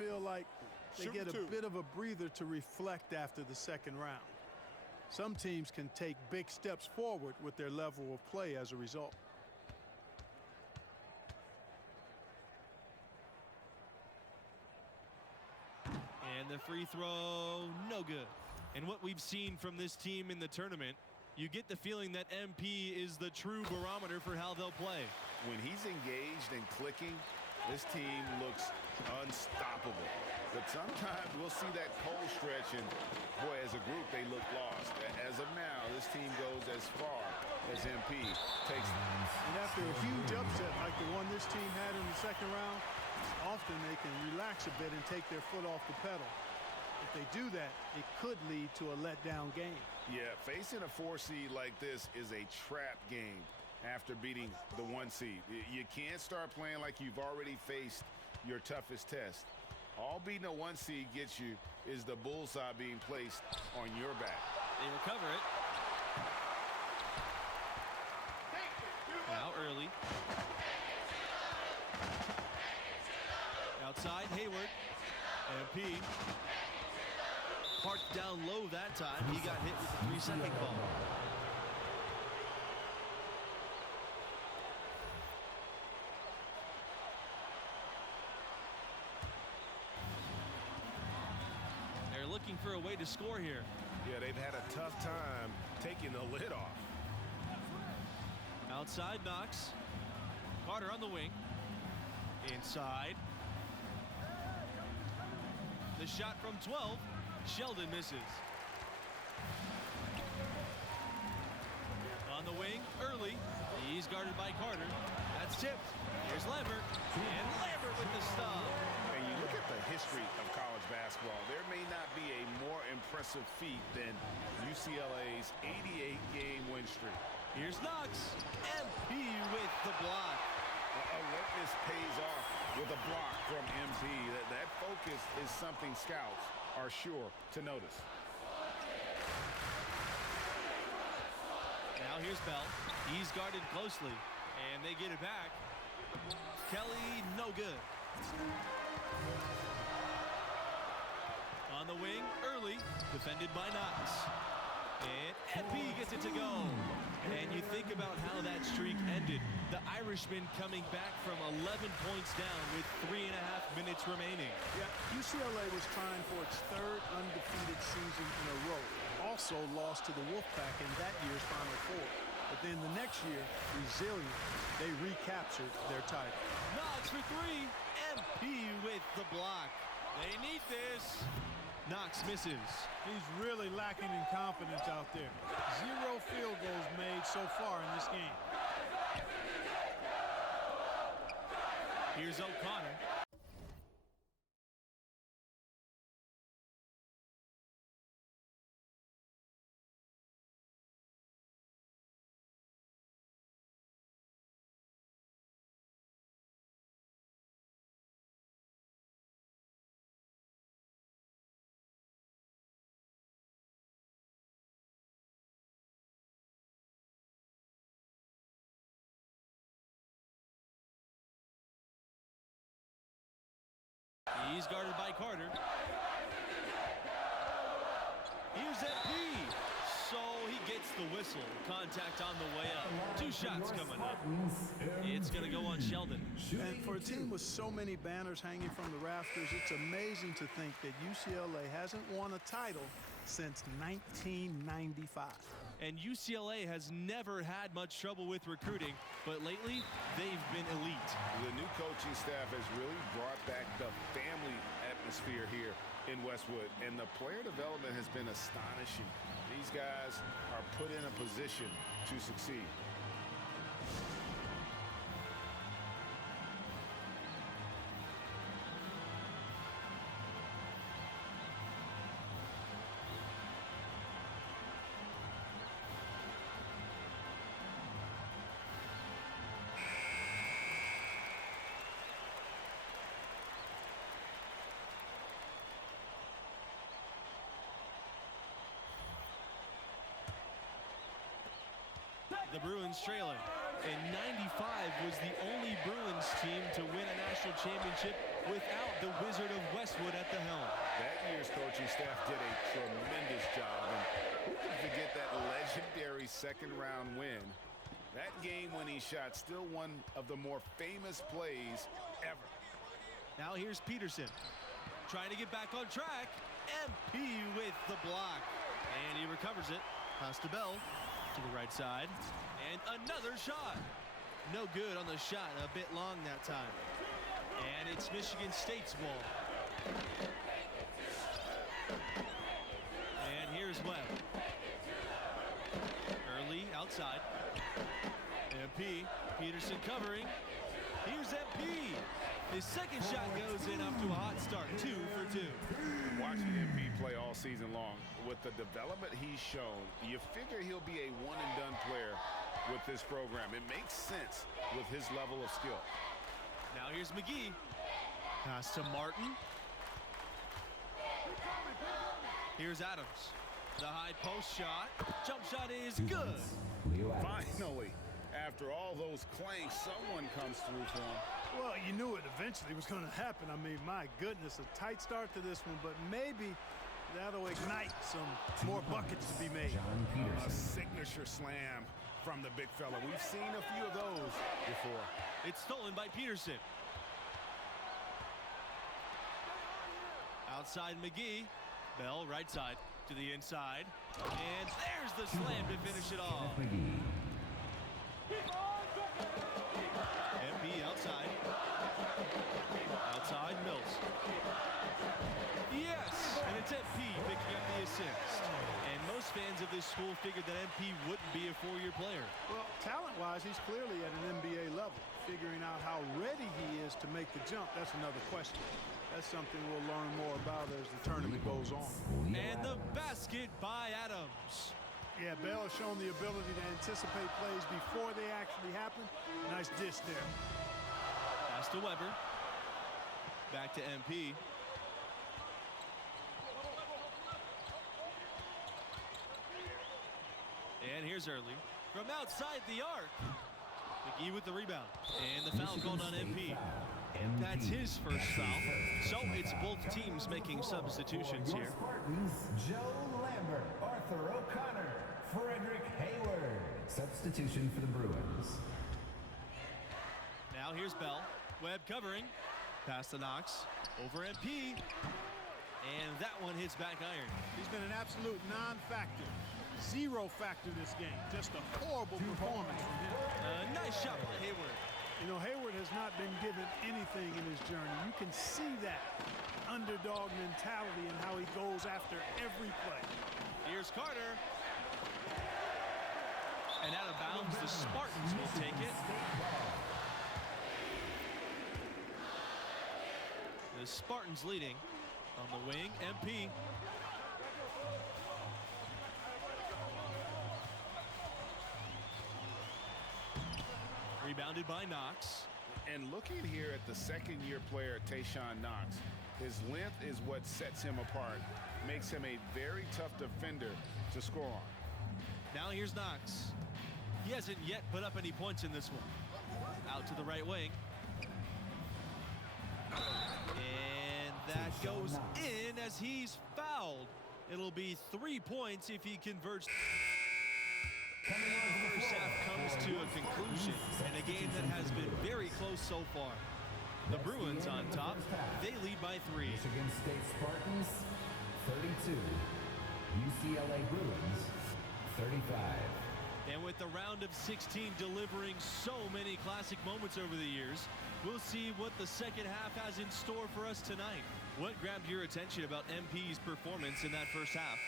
feel like they get a bit of a breather to reflect after the second round. Some teams can take big steps forward with their level of play as a result. And the free throw, no good. And what we've seen from this team in the tournament, you get the feeling that MP is the true barometer for how they'll play. When he's engaged and clicking, this team looks unstoppable. But sometimes we'll see that cold stretch, and boy, as a group, they look lost. As of now, this team goes as far as MP takes them. And after a huge upset like the one this team had in the second round, often they can relax a bit and take their foot off the pedal. If they do that, it could lead to a letdown game. Yeah, facing a 4 seed like this is a trap game after beating the 1 seed. You can't start playing like you've already faced your toughest test. All beating a 1 seed gets you is the bullseye being placed on your back. They recover it. Now early. Outside, Hayward. MP. Parked down low that time. He got hit with the 3-second call. They're looking for a way to score here. Yeah, they've had a tough time taking the lid off. Outside, Knox. Carter on the wing. Inside. The shot from 12. Sheldon misses. On the wing, early. He's guarded by Carter. That's tipped. Here's Lambert. And Lambert with the stop. And you look at the history of college basketball, there may not be a more impressive feat than UCLA's 88-game win streak. Here's Knox. MP with the block. Alertness pays off with a block from MP. That focus is something scouts are sure to notice. Now here's Bell. He's guarded closely, and they get it back. Kelly, no good. On the wing, early, defended by Knox. And MP gets it to go. And you think about how that streak ended. The Irishman coming back from 11 points down with 3.5 minutes remaining. Yeah, UCLA was trying for its third undefeated season in a row. Also lost to the Wolfpack in that year's Final Four. But then the next year, resilient, they recaptured their title. Knox for 3. MP with the block. They need this. Knox misses. He's really lacking in confidence out there. 0 field goals made so far in this game. Here's O'Connor. He's guarded by Carter. Here's MP. So he gets the whistle. Contact on the way up. 2 shots coming up. It's going to go on Sheldon. And for a team with so many banners hanging from the rafters, it's amazing to think that UCLA hasn't won a title since 1995. And UCLA has never had much trouble with recruiting, but lately they've been elite. The new coaching staff has really brought back the family atmosphere here in Westwood, and the player development has been astonishing. These guys are put in a position to succeed. The Bruins trailing. And 95 was the only Bruins team to win a national championship without the Wizard of West Westwood at the helm. That year's coaching staff did a tremendous job. And who can forget that legendary second-round win? That game when he shot, still one of the more famous plays ever. Now here's Peterson trying to get back on track. MP with the block. And he recovers it. Pass to Bell to the right side. And another shot. No good on the shot. A bit long that time. And it's Michigan State's ball. And here's Webb. Early outside. MP. Peterson covering. Here's MP. His second shot goes in up to a hot start. 2 for 2. Watching MP play all season long, with the development he's shown, you figure he'll be a one-and-done player with this program. It makes sense with his level of skill. Now here's McGee. Pass to Martin. Here's Adams. The high post shot. Jump shot is good. Finally, after all those clanks, someone comes through for him. Well, you knew it eventually was going to happen. I mean, my goodness, a tight start to this one, but maybe that'll ignite some more buckets to be made. A signature slam from the big fella. We've seen a few of those before. It's stolen by Peterson. Outside McGee. Bell right side to the inside. And there's the slam to finish it off. MP outside. Outside Mills. Yes! And it's MP picking up the assist. And most fans of this school figured that MP wouldn't be a four-year player. Well, talent-wise, he's clearly at an NBA level. Figuring out how ready he is to make the jump, that's another question. That's something we'll learn more about as the tournament goes on. And the basket by Adams. Yeah, Bell has shown the ability to anticipate plays before they actually happen. Nice dish there. Pass to Weber. Back to MP. And here's Early from outside the arc. McGee with the rebound. And the foul called on MP. That's his first foul. So it's both teams making substitutions here. Spartans, Joe Lambert, Arthur O'Connor, Frederick Hayward. Substitution for the Bruins. Now here's Bell. Webb covering. Pass to Knox. Over MP. And that one hits back iron. He's been an absolute non-factor. Zero factor this game. Just a horrible performance from him. Nice shot by Hayward. You know, Hayward has not been given anything in his journey. You can see that underdog mentality and how he goes after every play. Here's Carter. And out of bounds, the Spartans will take it. The Spartans leading on the wing. MP. Rebounded by Knox. And looking here at the second-year player, Tayshaun Knox, his length is what sets him apart, makes him a very tough defender to score on. Now here's Knox. He hasn't yet put up any points in this one. Out to the right wing. And that goes in as he's fouled. It'll be 3 points if he converts. The first half comes to a conclusion in a game that has been very close so far. The Bruins on top. They lead by 3. Michigan State Spartans, 32. UCLA Bruins, 35. And with the round of 16 delivering so many classic moments over the years, we'll see what the second half has in store for us tonight. What grabbed your attention about MP's performance in that first half?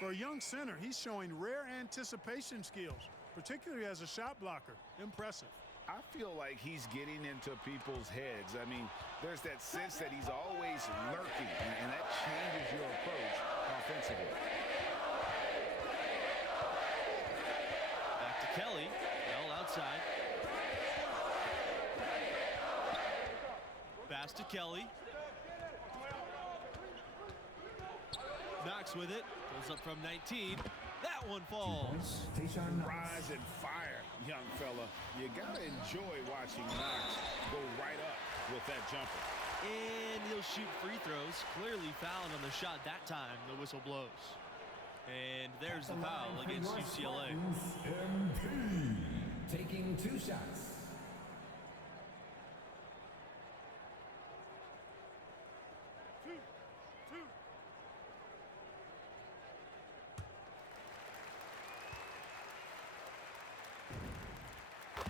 For a young center, he's showing rare anticipation skills, particularly as a shot blocker. Impressive. I feel like he's getting into people's heads. I mean, there's that sense that he's always lurking, and that changes your approach offensively. Back to Kelly. Bell outside. Pass to Kelly. Knox with it. Goes up from 19. That one falls. Tayshaun Knox. Rise and fire, young fella. You got to enjoy watching Knox go right up with that jumper. And he'll shoot free throws. Clearly fouled on the shot that time. The whistle blows. And there's the foul against UCLA. MP taking 2 shots.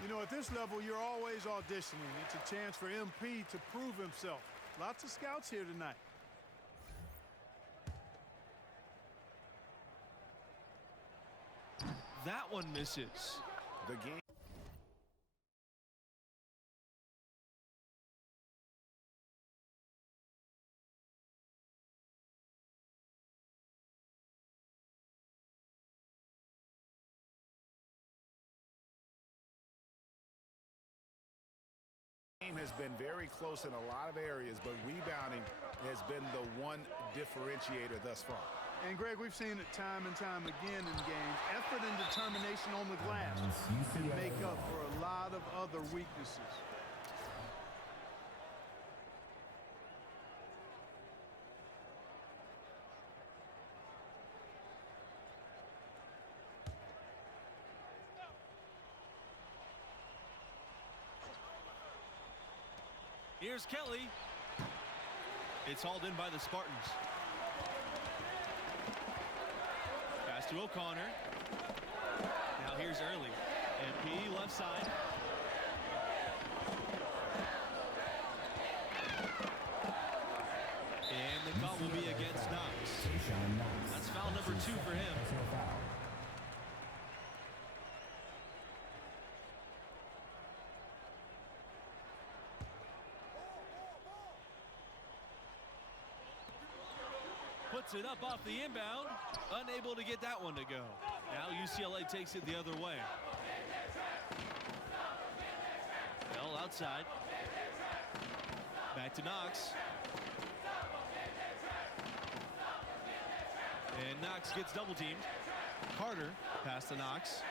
You know, at this level, you're always auditioning. It's a chance for MP to prove himself. Lots of scouts here tonight. That one misses. The game. Has been very close in a lot of areas, but rebounding has been the one differentiator thus far. And Greg, we've seen it time and time again in games. Effort and determination on the glass make up for a lot of other weaknesses. Here's Kelly. It's hauled in by the Spartans. Pass to O'Connor. Now here's Early. MP left side. And the call will be against Knox. That's foul number 2 for him. Puts it up off the inbound. Unable to get that one to go. Now UCLA takes it the other way. Bell outside. Back to Knox. And Knox gets double teamed. Carter pass to Knox.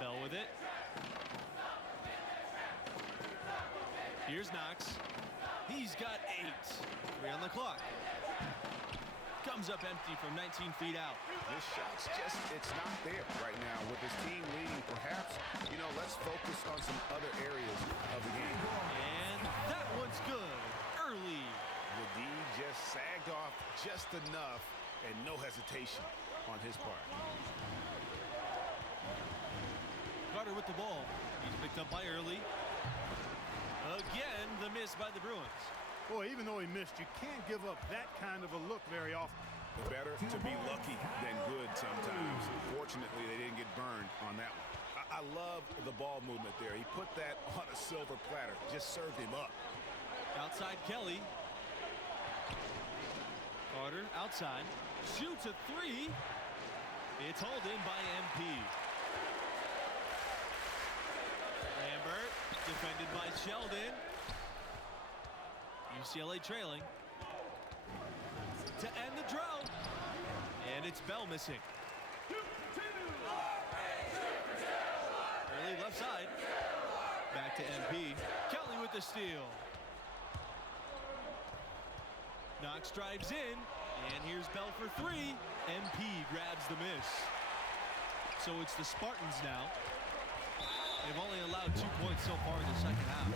Bell with it. Here's Knox. He's got 8. 3 on the clock. Comes up empty from 19 feet out. This shot's just, it's not there right now. With his team leading, perhaps, you know, let's focus on some other areas of the game. And that one's good. Early. The D just sagged off just enough, and no hesitation on his part. Carter with the ball. He's picked up by Early. Again, the miss by the Bruins. Boy, even though he missed, you can't give up that kind of a look very often. Better to be lucky than good sometimes. Fortunately, they didn't get burned on that one. I love the ball movement there. He put that on a silver platter. Just served him up. Outside Kelly. Carter outside. Shoots a 3. It's hauled in by MP. Lambert defended by Sheldon. UCLA trailing to end the drought, and it's Bell missing. Early left side, back to MP. Kelly with the steal. Knox drives in, and here's Bell for 3. MP grabs the miss. So it's the Spartans now. They've only allowed 2 points so far in the second half.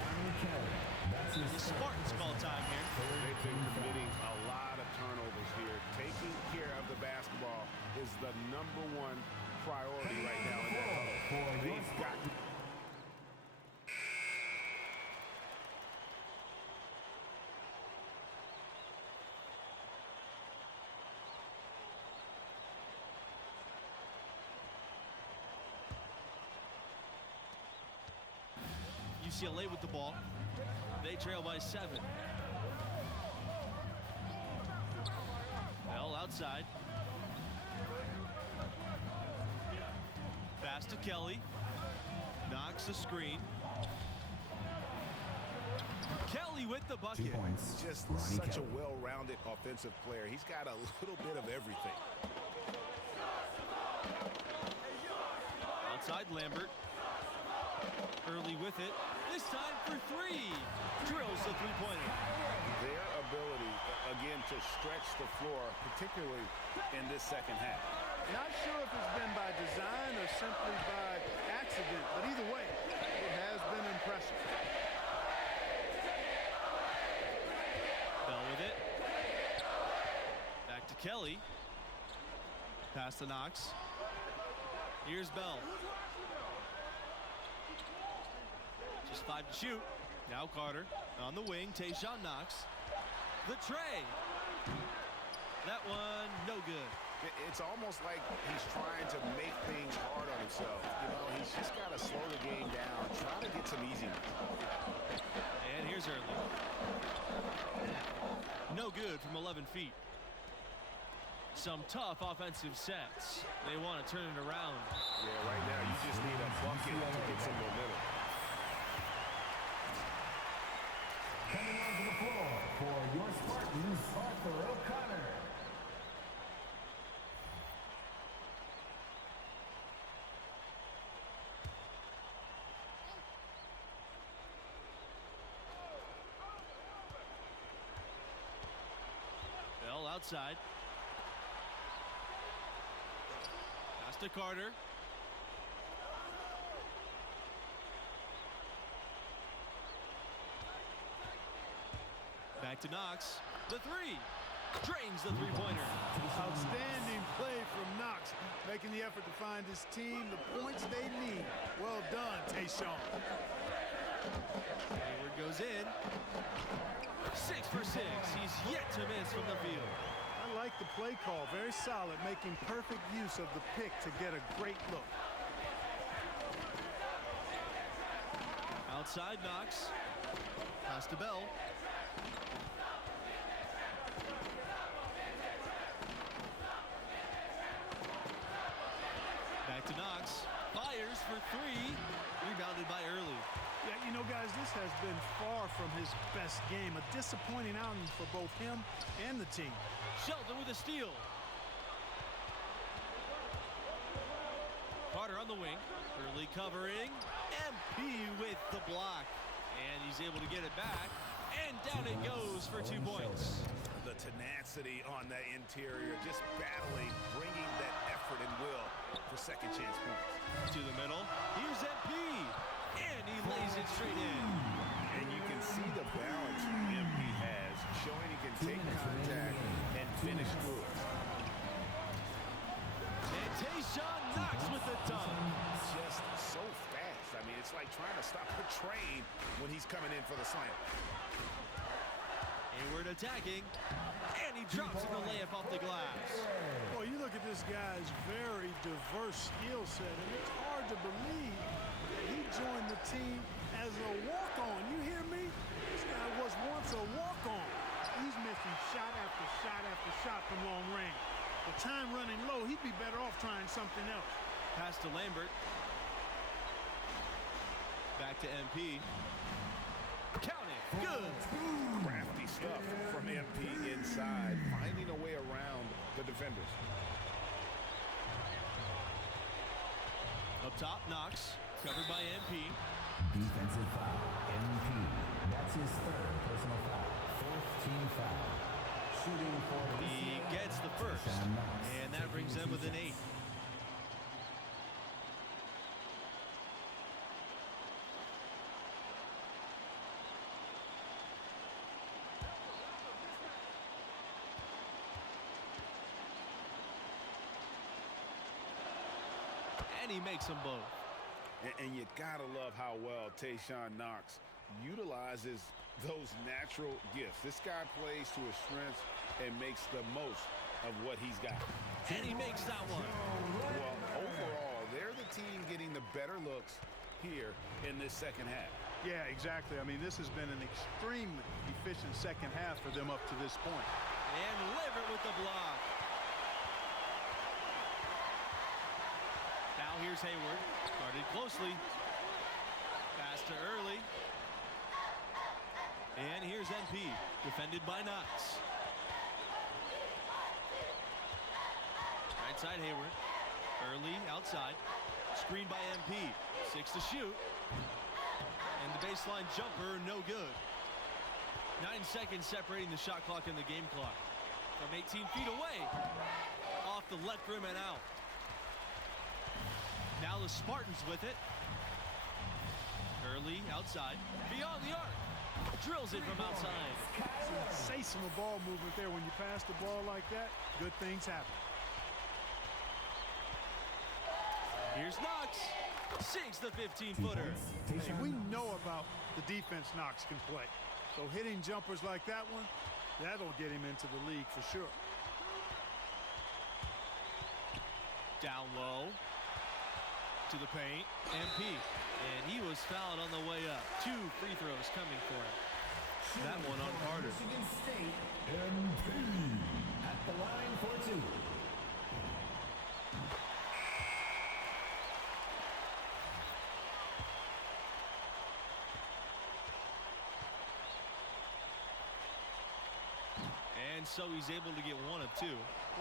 The Spartans call time here. They've been committing a lot of turnovers here. Taking care of the basketball is the #1 priority right now in that huddle. They've got to. UCLA with the ball. They trail by 7. Bell outside. Pass to Kelly. Knocks the screen. Kelly with the bucket. 2 points. Just Ronnie such Kelly. a well-rounded offensive player. He's got a little bit of everything. Outside Lambert. Early with it. This time for three. Drills the three-pointer. Their ability, again, to stretch the floor, particularly in this second half. Not sure if it's been by design or simply by accident, but either way, it has been impressive. Bell with it. Back to Kelly. Pass to Knox. Here's Bell. Just 5 to shoot. Now Carter on the wing. Tayshaun Knox. The tray. That one, no good. It's almost like he's trying to make things hard on himself. You know, he's just got to slow the game down, try to get some easiness. And here's Early. No good from 11 feet. Some tough offensive sets. They want to turn it around. Yeah, right now you just need a bucket to get some momentum. Coming onto the floor for your Spartans, Arthur O'Connor. Bell outside. Pass to Carter. Back to Knox. The three. Drains the three-pointer. Outstanding play from Knox, making the effort to find his team the points they need. Well done, Tayshaun. Hayward goes in. 6 for 6. He's yet to miss from the field. I like the play call. Very solid, making perfect use of the pick to get a great look. Outside Knox. Pass to Bell. Back to Knox. Fires for three. Rebounded by Early. Yeah, you know, guys, this has been far from his best game. A disappointing outing for both him and the team. Sheldon with a steal. Carter on the wing. Early covering. MP with the block. And he's able to get it back. And down it goes for 2 points. The tenacity on that interior, just battling, bringing that effort and will for second chance points. To the middle. Here's MP. And he lays it straight in. And you can see the balance MP has, showing he can take contact and finish through it. And Tayshaun Knox with the dunk. Just so fast. I mean, it's like trying to stop a train when he's coming in for the slam. Hayward attacking. And he drops the layup off the glass. Boy, you look at this guy's very diverse skill set, and it's hard to believe that he joined the team as a walk-on. You hear me? This guy was once a walk-on. He's missing shot after shot after shot from long range. With time running low, he'd be better off trying something else. Pass to Lambert. Back to MP. Count it. Good. Crafty stuff from MP inside, finding a way around the defenders. Up top, Knox. Covered by MP. Defensive foul. MP. That's his third personal foul. Fourth team foul. Shooting for He gets the first. And that brings them within 8. And he makes them both. And you gotta love how well Tayshaun Knox utilizes those natural gifts. This guy plays to his strengths and makes the most of what he's got. And he makes that one. Well, overall, they're the team getting the better looks here in this second half. Yeah, exactly. I mean, this has been an extremely efficient second half for them up to this point. And Lambert with the block. Now here's Hayward. Guarded closely. Pass to Early. And here's MP. Defended by Knox. Right side Hayward. Early outside. Screened by MP. 6 to shoot. And the baseline jumper, no good. 9 seconds separating the shot clock and the game clock. From 18 feet away. Off the left rim and out. Now the Spartans with it. Early outside. Beyond the arc. Drills it from outside. Sensational ball movement there. When you pass the ball like that, good things happen. Here's Knox. Sinks the 15-footer. Hey, we know about the defense Knox can play. So hitting jumpers like that one, that'll get him into the league for sure. Down low. To the paint. MP. And he was fouled on the way up. 2 free throws coming for him. That one on Carter. Michigan State, MP at the line for 2. And so he's able to get 1 of 2.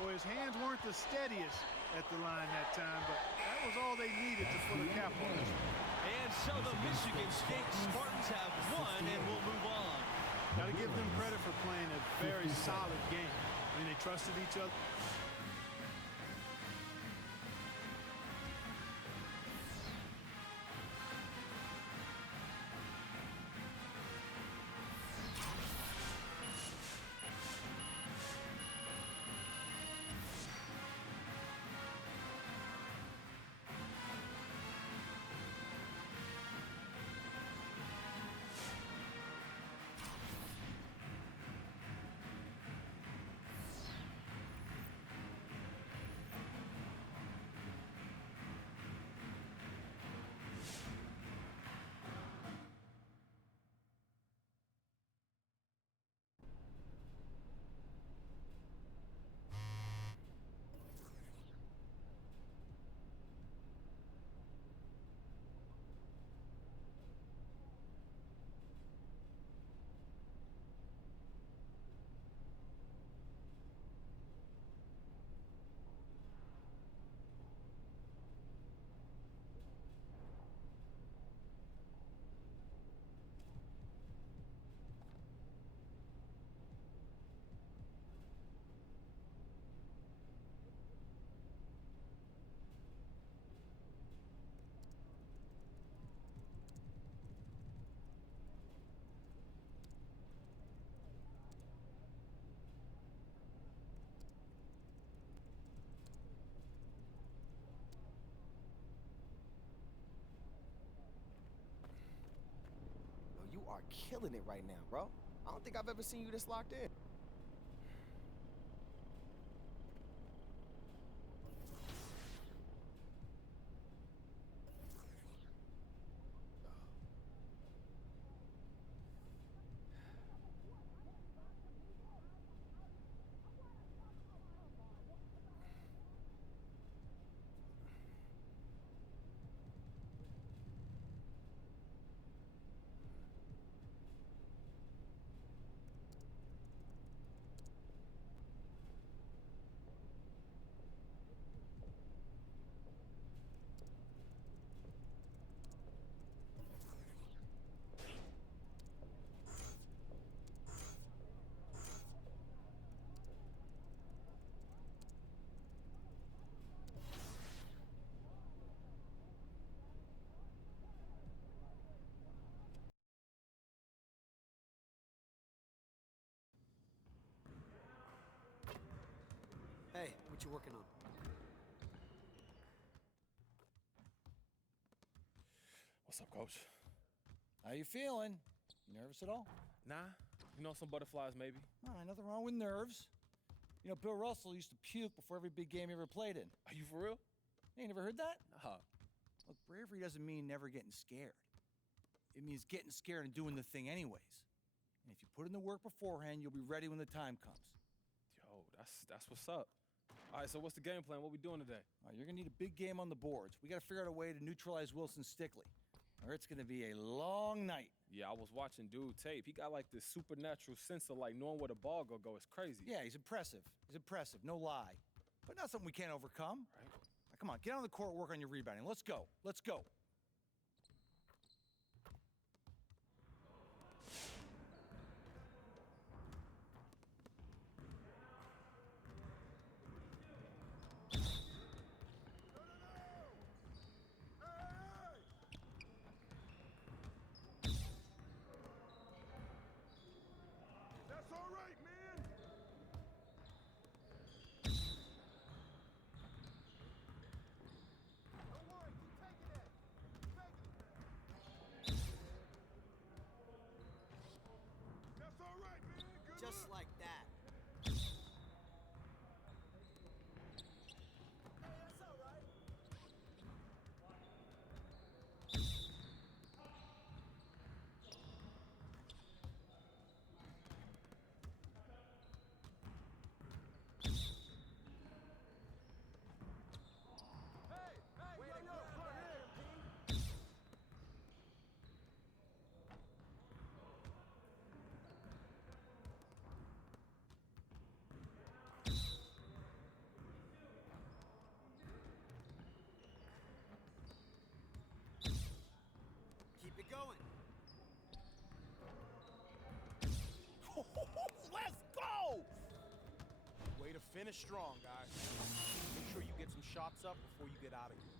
Boy, his hands weren't the steadiest at the line that time, but that was all they needed to put a cap on this one. And so the Michigan State Spartans have won and will move on. Got to give them credit for playing a very solid game. I mean, they trusted each other. You are killing it right now, bro. I don't think I've ever seen you this locked in. Hey, what you working on? What's up, Coach? How you feeling? You nervous at all? Nah, some butterflies maybe. Nothing wrong with nerves. Bill Russell used to puke before every big game he ever played in. Are you for real? You ain't never heard that? Nah. Look, bravery doesn't mean never getting scared. It means getting scared and doing the thing anyways. And if you put in the work beforehand, you'll be ready when the time comes. Yo, that's what's up. All right, so what's the game plan? What we doing today? All right, you're gonna need a big game on the boards. We gotta figure out a way to neutralize Wilson Stickley, or it's gonna be a long night. Yeah, I was watching dude tape. He got like this supernatural sense of like knowing where the ball go. It's crazy. Yeah, he's impressive. He's impressive, no lie. But not something we can't overcome. Right. Now, come on, get on the court, work on your rebounding. Let's go. Let's go. Way to finish strong, guys. Make sure you get some shots up before you get out of here.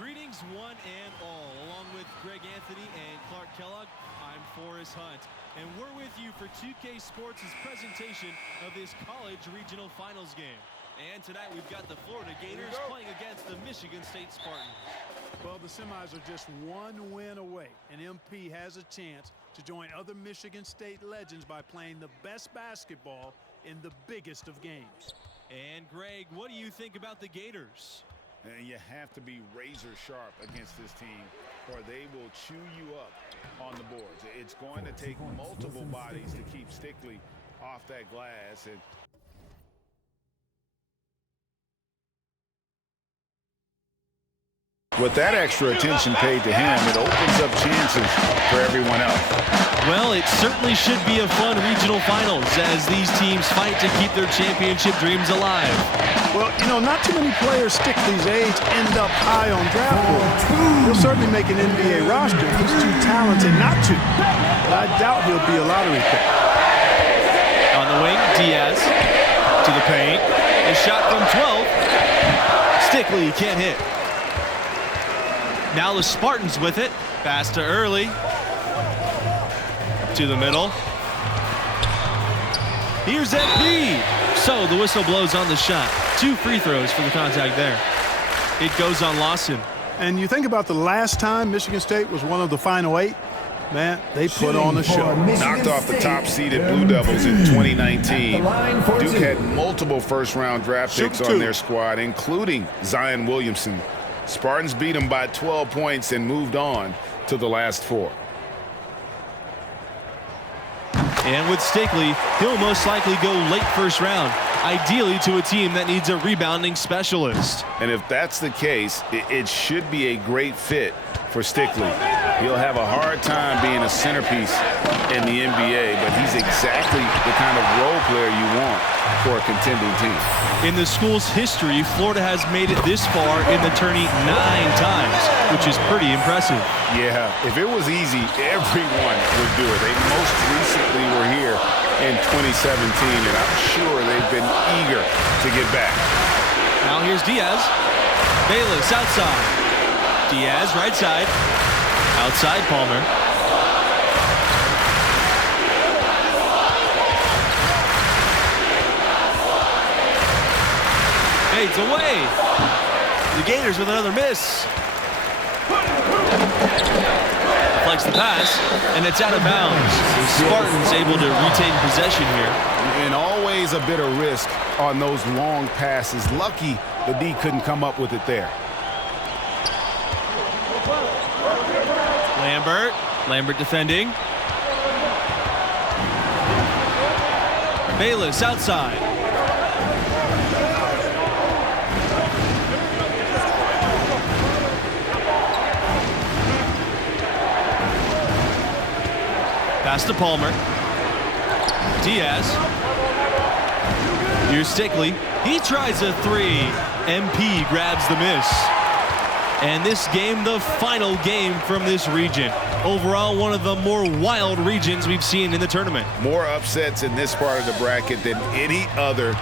Greetings one and all. Along with Greg Anthony and Clark Kellogg, I'm Forrest Hunt. And we're with you for 2K Sports' presentation of this college regional finals game. And tonight we've got the Florida Gators playing against the Michigan State Spartans. Well, the semis are just one win away, and MP has a chance to join other Michigan State legends by playing the best basketball in the biggest of games. And Greg, what do you think about the Gators? And you have to be razor sharp against this team, or they will chew you up on the boards. It's going to take multiple bodies to keep Stickley off that glass. And with that extra attention paid to him, it opens up chances for everyone else. Well, it certainly should be a fun regional finals as these teams fight to keep their championship dreams alive. Well, you know, not too many players Stickley's age end up high on draft boards. He'll certainly make an NBA roster. He's too talented not to. But I doubt he'll be a lottery pick. On the wing, Diaz to the paint. A shot from 12. Stickley can't hit. Now the Spartans with it. Pass to Early. To the middle. Here's MP. So the whistle blows on the shot. 2 free throws for the contact there. It goes on Lawson. And you think about the last time Michigan State was one of the Final 8, man, they put on a show. Knocked off the top-seeded Blue Devils in 2019. Duke had multiple first-round draft picks on their squad, including Zion Williamson. Spartans beat them by 12 points and moved on to the last 4. And with Stickley, he'll most likely go late first round, ideally to a team that needs a rebounding specialist. And if that's the case, it should be a great fit for Stickley. He'll have a hard time being a centerpiece in the NBA, but he's exactly the kind of role player you want for a contending team. In the school's history, Florida has made it this far in the tourney 9 times, which is pretty impressive. Yeah, if it was easy, everyone would do it. They most recently were here in 2017, and I'm sure they've been eager to get back. Now here's Diaz. Bayless outside. Diaz right side. Outside Palmer. Fades away. The Gators with another miss. Deflects the pass, and it's out of bounds. The Spartans able to retain possession here. And always a bit of risk on those long passes. Lucky the D couldn't come up with it there. Lambert defending. Bayless outside. Pass to Palmer. Diaz. Here's Stickley. He tries a 3. MP grabs the miss. And this game, the final game from this region. Overall, one of the more wild regions we've seen in the tournament. More upsets in this part of the bracket than any other.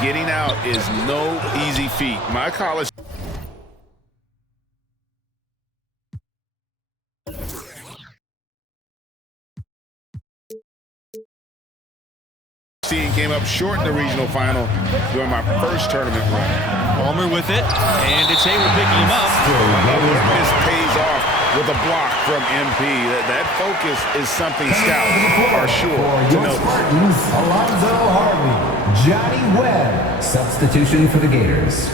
Getting out is no easy feat. My college team came up short in the regional final during my first tournament run. Palmer with it, and it's Hayward picking him up. This pays off with a block from MP. That focus is something scouts are sure to notice. Spartans, Alonzo Harvey, Johnny Webb. Substitution for the Gators.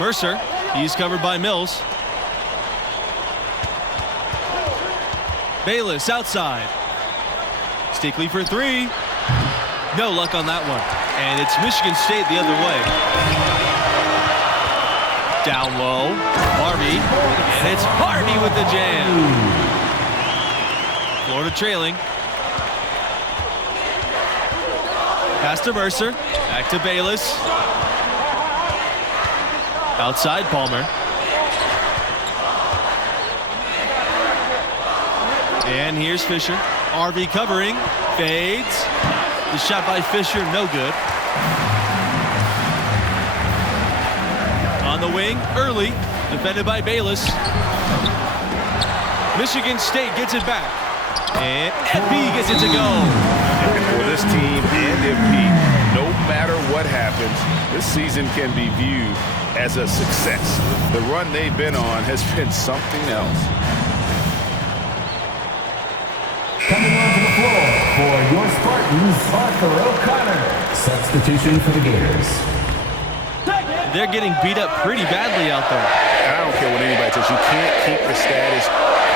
Mercer, he's covered by Mills. Bayless outside. Stickley for three. No luck on that one. And it's Michigan State the other way. Down low, Harvey. And it's Harvey with the jam. Florida trailing. Pass to Mercer. Back to Bayless. Outside Palmer. And here's Fisher. Harvey covering. Fades. The shot by Fisher, no good. On the wing, early. Defended by Bayless. Michigan State gets it back. And MP gets it to go. For this team and MP, no matter what happens, this season can be viewed as a success. The run they've been on has been something else. Coming onto the floor for your Spartans, Arthur O'Connor. Substitution for the Gators. They're getting beat up pretty badly out there. I don't care what anybody says. You can't keep the status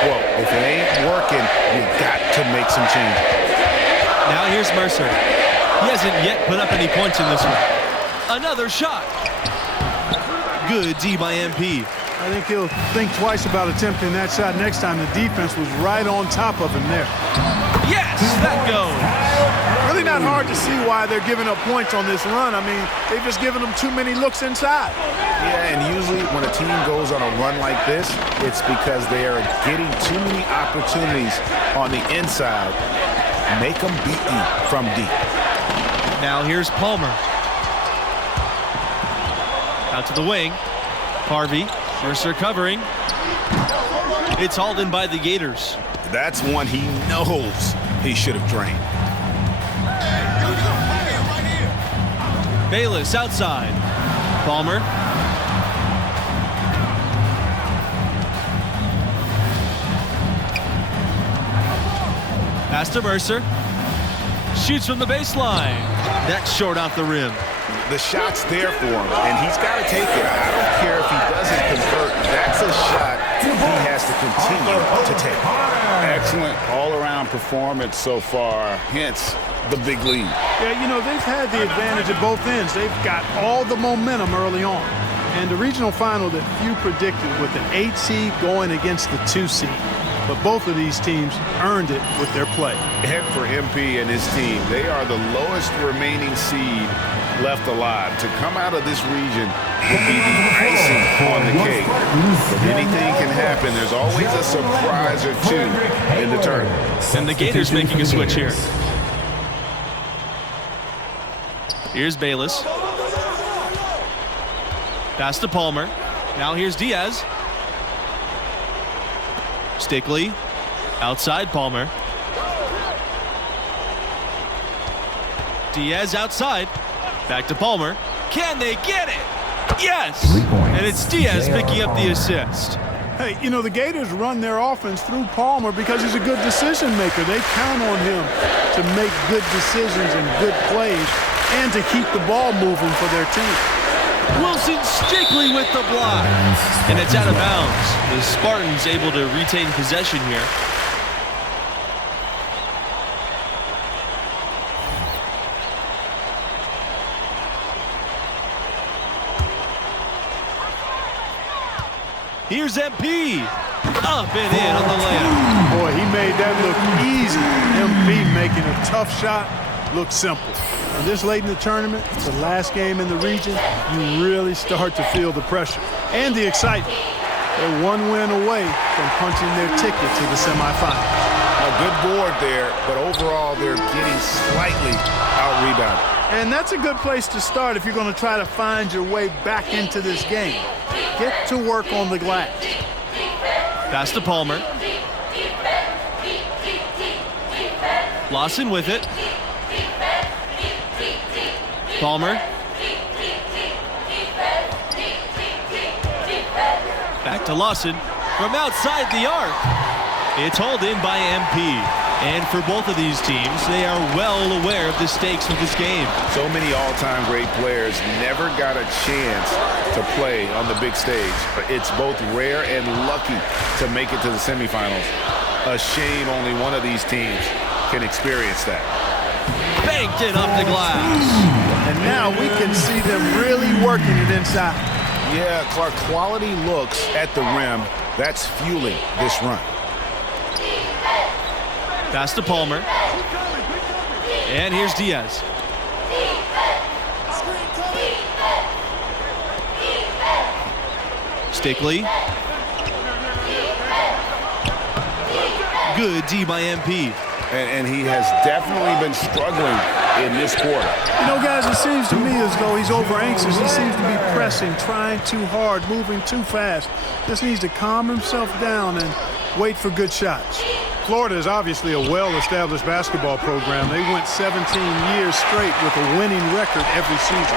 quo. If it ain't working, you got to make some changes. Now here's Mercer. He hasn't yet put up any points in this one. Another shot. Good D by MP. I think he'll think twice about attempting that shot next time. The defense was right on top of him there. Yes, that goes. Really not hard to see why they're giving up points on this run. I mean, they've just given them too many looks inside. Yeah, and usually when a team goes on a run like this, it's because they are getting too many opportunities on the inside. Make them beat you from deep. Now here's Palmer. Out to the wing. Harvey. Mercer covering. It's hauled in by the Gators. That's one he knows he should have drained. Bayless outside. Palmer. Pass to Mercer. Shoots from the baseline. That's short off the rim. The shot's there for him, and he's got to take it. I don't care if he doesn't convert. That's a shot he has to continue to take. Excellent all-around performance so far, hence the big lead. Yeah, you know, they've had the advantage at both ends. They've got all the momentum early on. And the regional final that few predicted with an 8 seed going against the 2 seed. But both of these teams earned it with their play. And for MP and his team, they are the lowest remaining seed left alive. To come out of this region will be the icing on the cake. But anything can happen. There's always a surprise or two in the tournament. And the Gators making a switch here. Here's Bayless. Pass to Palmer. Now here's Diaz. Stickley. Outside Palmer. Diaz outside. Back to Palmer. Can they get it? Yes! And it's Diaz picking up the assist. Hey, you know, the Gators run their offense through Palmer because he's a good decision maker. They count on him to make good decisions and good plays and to keep the ball moving for their team. Wilson Stickley with the block. And it's out of bounds. The Spartans able to retain possession here. Here's MP. Up and in on the layup. Boy, he made that look easy. MP making a tough shot look simple. And this late in the tournament, the last game in the region, you really start to feel the pressure and the excitement. They're one win away from punching their ticket to the semifinals. A good board there, but overall they're getting slightly out-rebounded. And that's a good place to start if you're going to try to find your way back into this game. Get to work on the glass. Pass to Palmer. Lawson with it. Palmer. Back to Lawson from outside the arc. It's hauled in by MP. And for both of these teams, they are well aware of the stakes of this game. So many all-time great players never got a chance to play on the big stage. It's both rare and lucky to make it to the semifinals. A shame only one of these teams can experience that. Banked it up the glass. And now we can see them really working it inside. Yeah, Clark, quality looks at the rim. That's fueling this run. Pass to Palmer. And here's Diaz. Stickley. Good D by MP. And he has definitely been struggling in this quarter. You know, guys, it seems to me as though he's over-anxious. He seems to be pressing, trying too hard, moving too fast. Just needs to calm himself down and wait for good shots. Florida is obviously a well-established basketball program. They went 17 years straight with a winning record every season.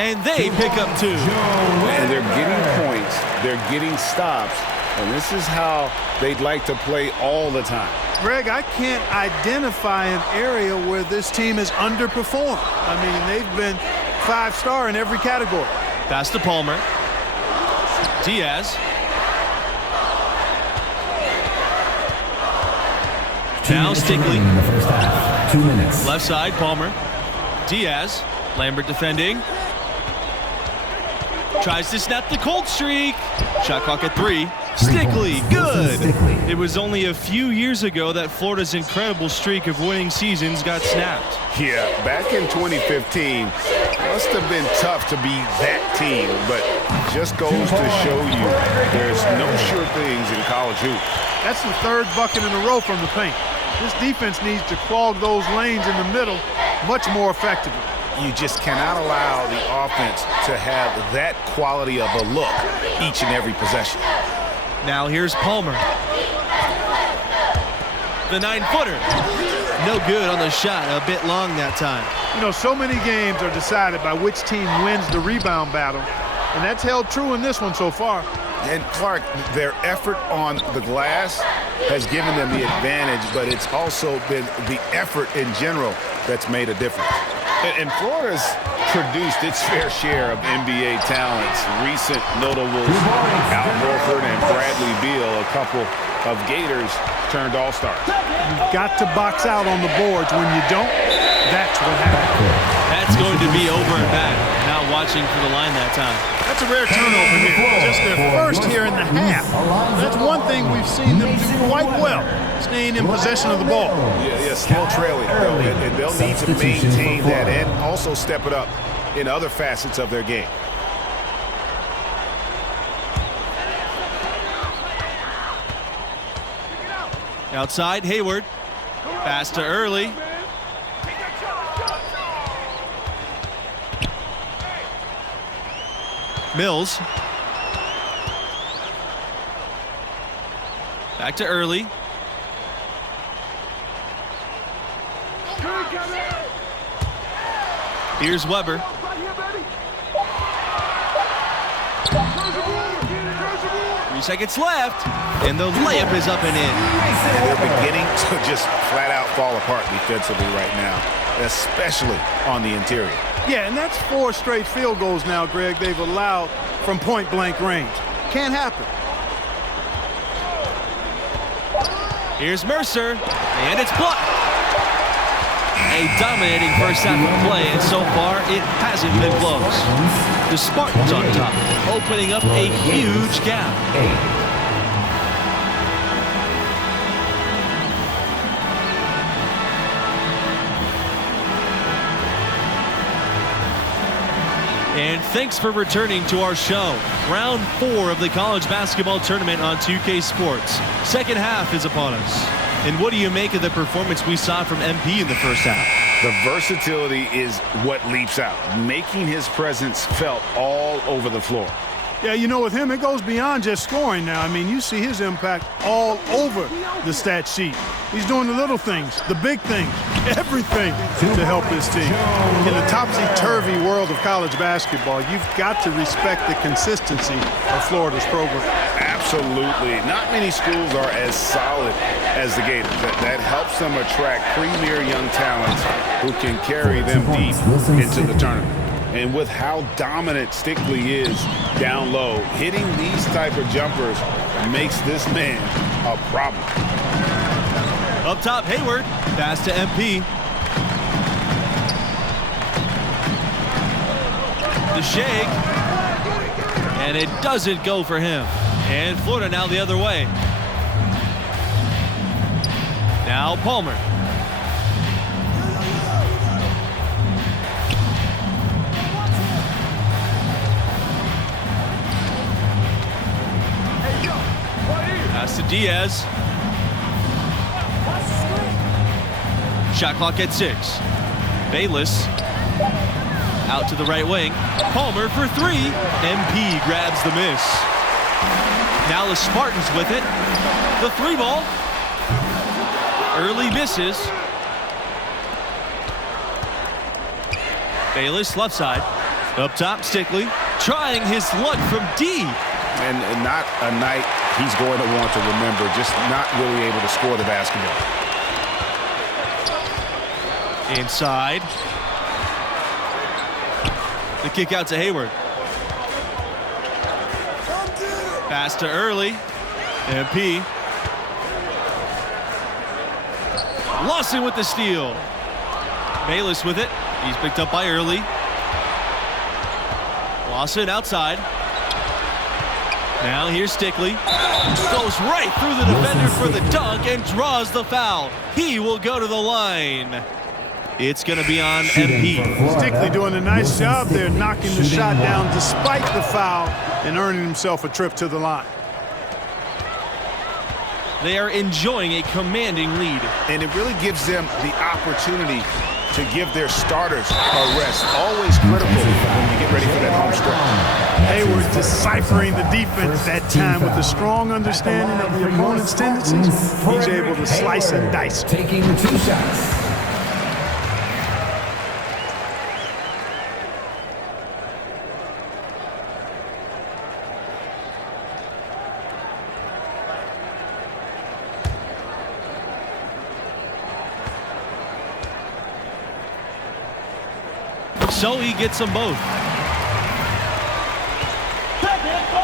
And they pick up 2. And they're getting points, they're getting stops, and this is how they'd like to play all the time. Greg, I can't identify an area where this team has underperformed. I mean, they've been 5-star in every category. Pass to Palmer. Diaz. Now Stickley. In the first half. 2 minutes. Left side, Palmer. Diaz. Lambert defending. Tries to snap the cold streak. Shot clock at 3. Stickley, good. It was only a few years ago that Florida's incredible streak of winning seasons got snapped. Yeah, back in 2015, must have been tough to be that team, but just goes to show you there's no sure things in college hoops. That's the 3rd bucket in a row from the paint. This defense needs to clog those lanes in the middle much more effectively. You just cannot allow the offense to have that quality of a look each and every possession. Now here's Palmer. The 9-footer. No good on the shot. A bit long that time. You know, so many games are decided by which team wins the rebound battle, and that's held true in this one so far. And Clark, their effort on the glass has given them the advantage, but it's also been the effort in general that's made a difference. And Florida's produced its fair share of NBA talents. Recent notables, Al Horford and Bradley Beal, a couple of Gators turned all-stars. You've got to box out on the boards. When you don't, that's what happens. That's going to be over and back. Not watching for the line that time. That's a rare turnover here. Just their first here in the half. That's one thing we've seen them do quite well, staying in possession of the ball. Yeah, still trailing. And they'll need to maintain that and also step it up in other facets of their game. Outside, Hayward. Pass to Early. Mills. Back to Early. Here's Weber. 3 seconds left, and the layup is up and in. And they're beginning to just flat out fall apart defensively right now, especially on the interior. Yeah, and that's 4 straight field goals now, Greg, they've allowed from point-blank range. Can't happen. Here's Mercer, and it's blocked. a dominating first half of play, and so far it hasn't been close. The Spartans on top, opening up a huge gap. And thanks for returning to our show. Round 4 of the college basketball tournament on 2K Sports. Second half is upon us. And what do you make of the performance we saw from MP in the first half? The versatility is what leaps out, making his presence felt all over the floor. Yeah, you know, with him, it goes beyond just scoring now. I mean, you see his impact all over the stat sheet. He's doing the little things, the big things, everything to help his team. In the topsy-turvy world of college basketball, you've got to respect the consistency of Florida's program. Absolutely. Not many schools are as solid as the Gators. That helps them attract premier young talents who can carry them deep into the tournament. And with how dominant Stickley is down low, hitting these type of jumpers makes this man a problem. Up top, Hayward. Pass to MP. The shake. And it doesn't go for him. And Florida now the other way. Now Palmer. Pass to Diaz. Shot clock at 6. Bayless out to the right wing. Palmer for 3. MP grabs the miss. Now the Spartans with it. The 3 ball. Early misses. Bayless left side. Up top, Stickley trying his luck from D. And not a night he's going to want to remember, just not really able to score the basketball. Inside. The kick out to Hayward. Pass to Early. MP. Lawson with the steal. Bayless with it. He's picked up by Early. Lawson outside. Now here's Stickley. Goes right through the defender for the dunk and draws the foul. He will go to the line. It's going to be on MP. Stickley doing a nice job there, knocking the shot down despite the foul and earning himself a trip to the line. They are enjoying a commanding lead. And it really gives them the opportunity to give their starters a rest. Always critical when you get ready for that home stretch. Hayward deciphering the defense that time with a strong understanding of the opponent's tendencies. He's able to slice and dice. Taking 2 shots. So he gets them both.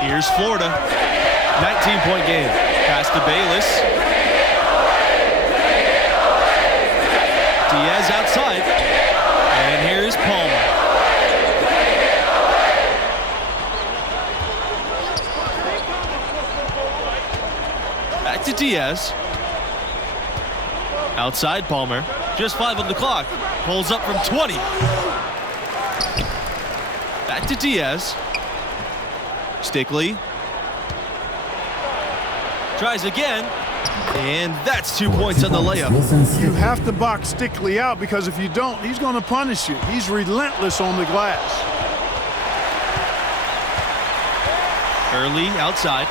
Here's Florida. 19-point game. Pass to Bayless. Diaz outside. And here's Palmer. Back to Diaz. Outside Palmer. Just 5 on the clock. Pulls up from 20. Back to Diaz. Stickley. Tries again. And that's 2 points on the layup. You have to box Stickley out because if you don't, he's going to punish you. He's relentless on the glass. Early outside.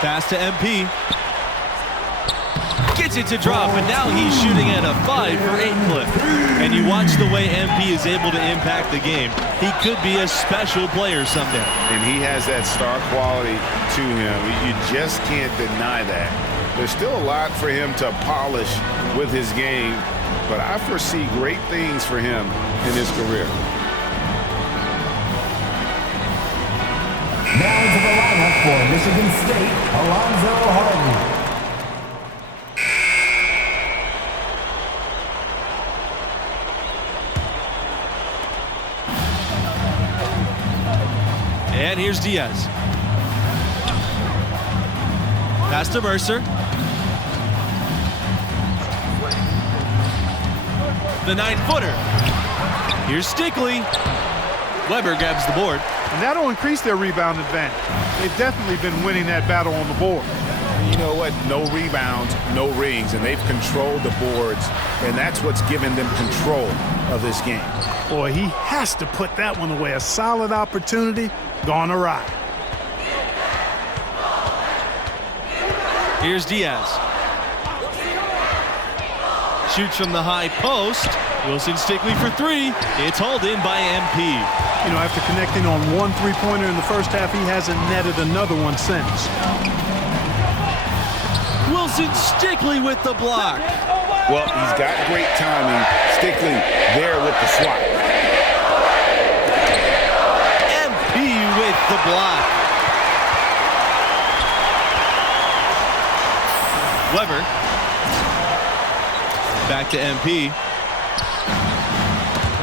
Pass to MP. Gets it to drop, and now he's shooting at a 5 for 8 clip. And you watch the way MP is able to impact the game. He could be a special player someday. And he has that star quality to him. You just can't deny that. There's still a lot for him to polish with his game, but I foresee great things for him in his career. Now into the lineup for Michigan State, Alonzo Harden. And here's Diaz. Pass to Mercer. The 9-footer. Here's Stickley. Weber grabs the board. And that'll increase their rebound advantage. They've definitely been winning that battle on the board. You know what? No rebounds, no rings, and they've controlled the boards, and that's what's given them control of this game. Boy, he has to put that one away. A solid opportunity gone awry. Here's Diaz. Shoots from the high post. Wilson Stickley for three. It's hauled in by MP. You know, after connecting on one three-pointer in the first half, he hasn't netted another one since. Wilson Stickley with the block. Well, he's got great timing. Stickley there with the swat. MP with the block. Weber. Back to MP.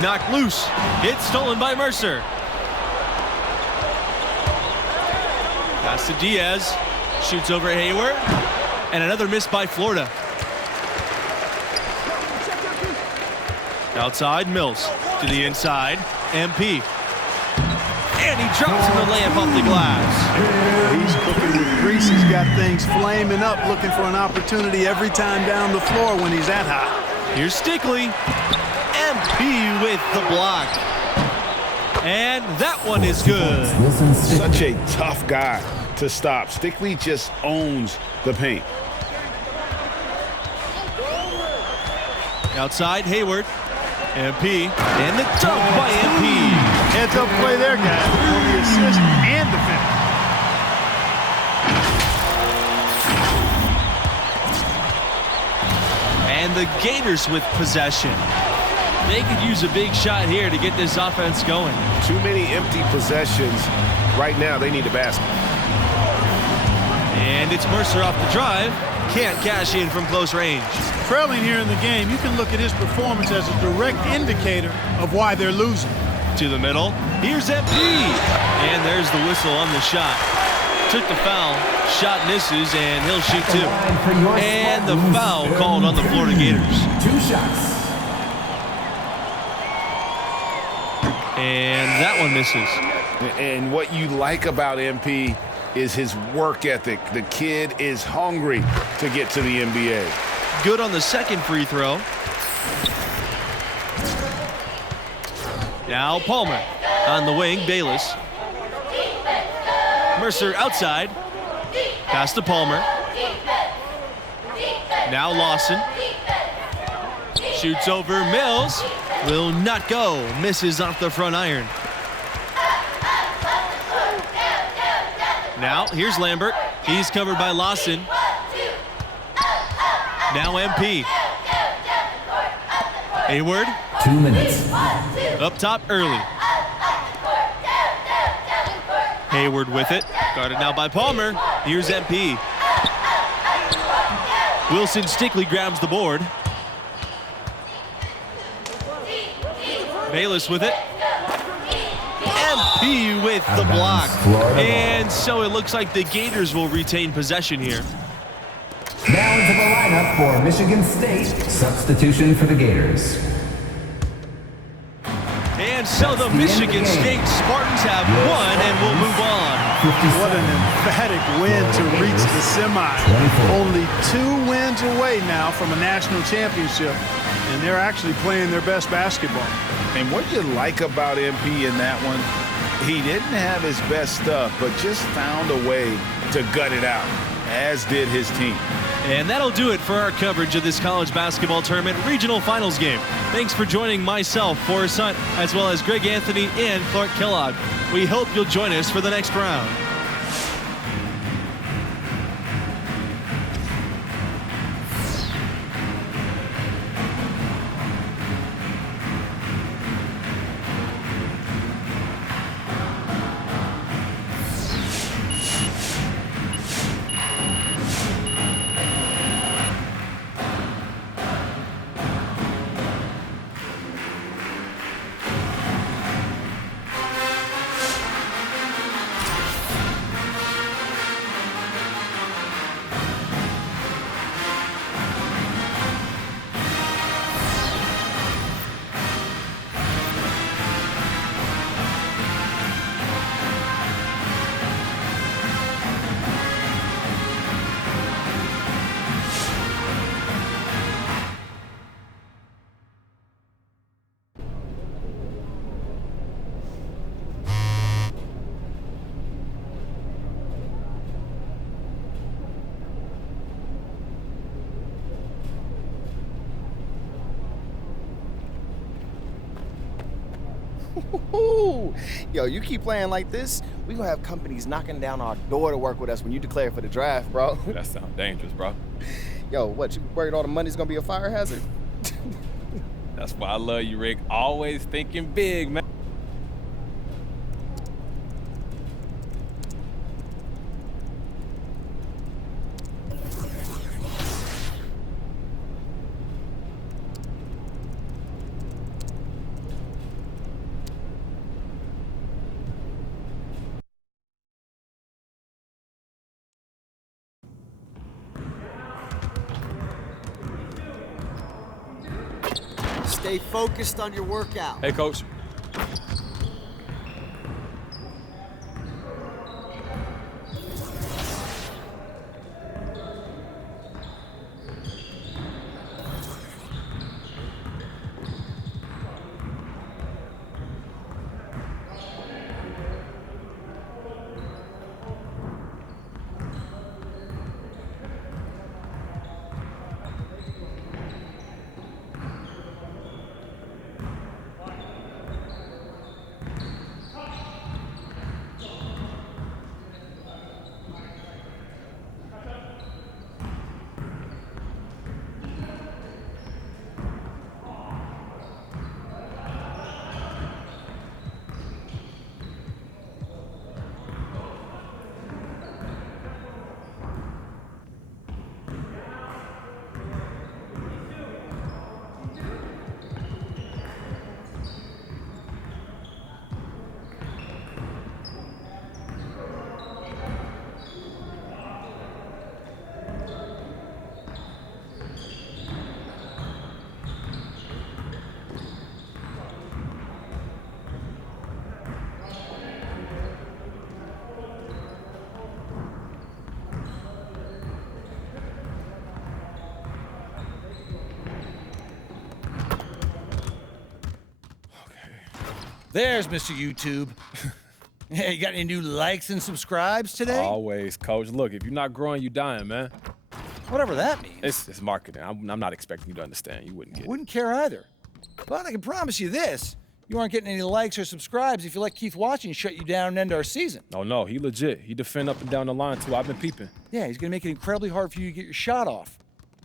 Knocked loose. It's stolen by Mercer. Pass to Diaz. Shoots over Hayward. And another miss by Florida. Outside, Mills. To the inside, MP. And he drops in the layup off the glass. He's cooking with grease. He's got things flaming up, looking for an opportunity every time down the floor when he's that hot. Here's Stickley. MP with the block. And that one is good. Such a tough guy to stop. Stickley just owns the paint. Outside, Hayward. MP. And the dunk by MP. Heads up play there, guys. For the assist and the finish. And the Gators with possession. They could use a big shot here to get this offense going. Too many empty possessions. Right now, they need a basket. And it's Mercer off the drive. Can't cash in from close range. Trailing here in the game, you can look at his performance as a direct indicator of why they're losing. To the middle. Here's MP. And there's the whistle on the shot. Took the foul. Shot misses, and he'll shoot two. And the foul called on the Florida Gators. 2 shots. And that one misses. And what you like about MP is his work ethic. The kid is hungry to get to the NBA. Good on the second free throw. Now Palmer on the wing, Bayless. Mercer outside. Pass to Palmer. Now Lawson. Shoots over Mills. Will not go. Misses off the front iron. Now here's Lambert. He's covered by Lawson. Now MP. Hayward. 2 minutes. Up top early. Hayward with it. Guarded now by Palmer. Here's MP. Wilson Stickley grabs the board. Bayless with it. MP with the block. And so it looks like the Gators will retain possession here. Now into the lineup for Michigan State. Substitution for the Gators. And so the Michigan State Spartans have won and will move on. What an emphatic win to reach the semi. Only 2 wins away now from a national championship, and they're actually playing their best basketball. And what you like about MP in that one, he didn't have his best stuff, but just found a way to gut it out, as did his team. And that'll do it for our coverage of this college basketball tournament regional finals game. Thanks for joining myself, Forrest Hunt, as well as Greg Anthony and Clark Kellogg. We hope you'll join us for the next round. Yo, you keep playing like this, we gonna have companies knocking down our door to work with us when you declare for the draft, bro. That sounds dangerous, bro. Yo, what, you worried all the money's gonna be a fire hazard? That's why I love you, Rick. Always thinking big, man. Stay focused on your workout. Hey, Coach. There's Mr. YouTube. Hey, you got any new likes and subscribes today? Always, Coach. Look, if you're not growing, you dying, man. Whatever that means. It's marketing. I'm not expecting you to understand. You wouldn't get it. Wouldn't care either. But I can promise you this. You aren't getting any likes or subscribes if you let Keith Watson shut you down and end our season. Oh, no, he legit. He defend up and down the line, too. I've been peeping. Yeah, he's gonna make it incredibly hard for you to get your shot off.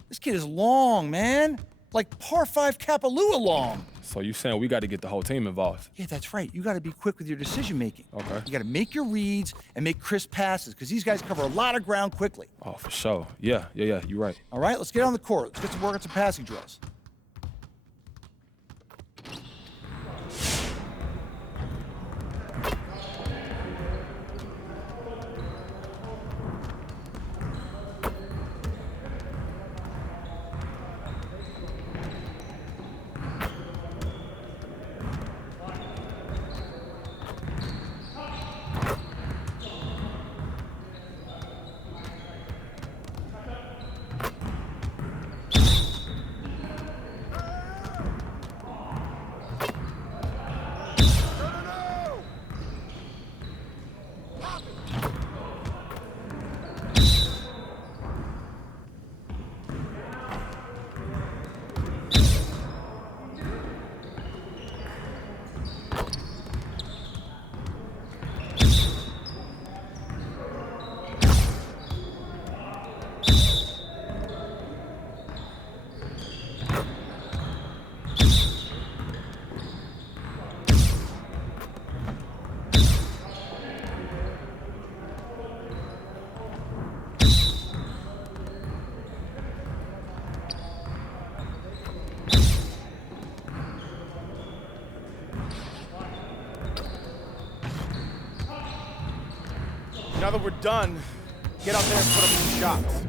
This kid is long, man. Like par 5 Kapalua long. So you saying we got to get the whole team involved? Yeah, that's right. You gotta be quick with your decision making. Okay. You gotta make your reads and make crisp passes, because these guys cover a lot of ground quickly. Oh, for sure. Yeah, you're right. All right, let's get on the court. Let's get to work on some passing drills. Now that we're done, get out there and put up some shots.